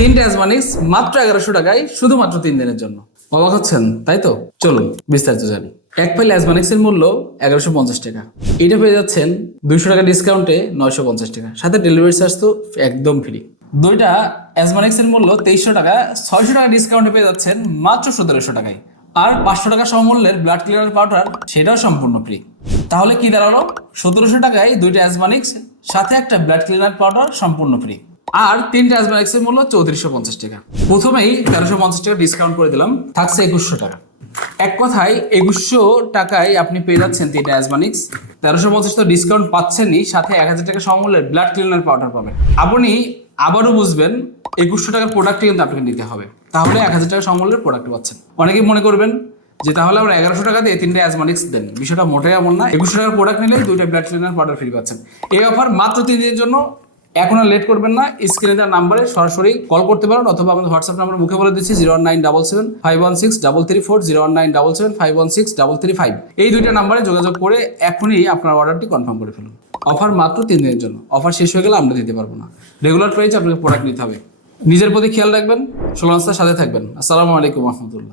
তিনটে অ্যাজমানিক্স মাত্র এগারোশো টাকায় শুধুমাত্র তিন দিনের জন্য। অবাক হচ্ছেন, তাই তো? চলুন, বিস্তারিত জানি। এক ফাইল অ্যাজমানিক্স এর মূল্য এগারোশো পঞ্চাশ টাকা। এটা পেয়ে যাচ্ছেন দুইশো টাকা ডিসকাউন্টে নয়শো পঞ্চাশ টাকা। সাথে ডেলিভারি চার্জ তো একদম ফ্রি দুইটা অ্যাজমানিক্স এর মূল্য তেইশশো টাকা, ছয়শো টাকা ডিসকাউন্টে পেয়ে যাচ্ছেন মাত্র সতেরোশো টাকায়। আর পাঁচশো টাকা সমমূল্যের ব্লাড ক্লিয়ার পাউডার সেটাও সম্পূর্ণ ফ্রি তাহলে কি দাঁড়াল? সতেরোশো টাকায় দুইটা অ্যাজমানিক্স সাথে একটা ব্লাড ক্লিনার পাউডার সম্পূর্ণ ফ্রি আর তিনটা অ্যাজমানিক্স এর মূল্য চৌত্রিশশো পঞ্চাশ টাকা। প্রথমেই তেরোশো পঞ্চাশ টাকা ডিসকাউন্ট করে দিলাম, থাকছে একুশশো টাকা। এক কথায় একুশশো টাকায় আপনি পেয়ে যাচ্ছেন তিনটা অ্যাজমানিক্স তেরোশো পঞ্চাশ তো ডিসকাউন্ট পাচ্ছেনই, সাথে এক হাজার টাকা সমমূল্যের ব্লাড ক্লিনার পাউডার পাবেন। আপনি আবারও বুঝবেন, একুশশো টাকার প্রোডাক্টই কিন্তু আপনাকে নিতে হবে। তাহলে এক হাজার টাকা সমমূল্যের প্রোডাক্ট পাচ্ছেন। অনেকেই মনে করবেন যে তাহলে আমরা এগারোশো টাকা দিয়ে তিনটা অ্যাজমানিক্স দেন। বিষয়টা মোটেই এমন না। একুশশো টাকার প্রোডাক্ট নিলে দুইটা ব্লাড ক্লিনার পাউডার ফ্রি পাচ্ছেন। এই অফার মাত্র তিন দিনের জন্য এখন আর লেট করবেন না স্ক্রিনে দেওয়ার নাম্বারে সরাসরি কল করতে পারেন অথবা আমাদের হোয়াটসঅ্যাপ নাম্বার মুখে বলে দিচ্ছি zero nine double seven five one six double three four zero nine double seven five one six double three five এই দুইটা নাম্বারে যোগাযোগ করে এখনই আপনার অর্ডারটি কনফার্ম করে ফেলুন। অফার মাত্র তিন দিনের জন্য। অফার শেষ হয়ে গেলে আমরা দিতে পারব না। রেগুলার প্রাইস আপনাকে প্রোডাক্ট নিতে হবে। নিজের প্রতি খেয়াল রাখবেন সোলান্সার সাথে থাকবেন। আসসালামু আলাইকুম রহমতুল্লাহ।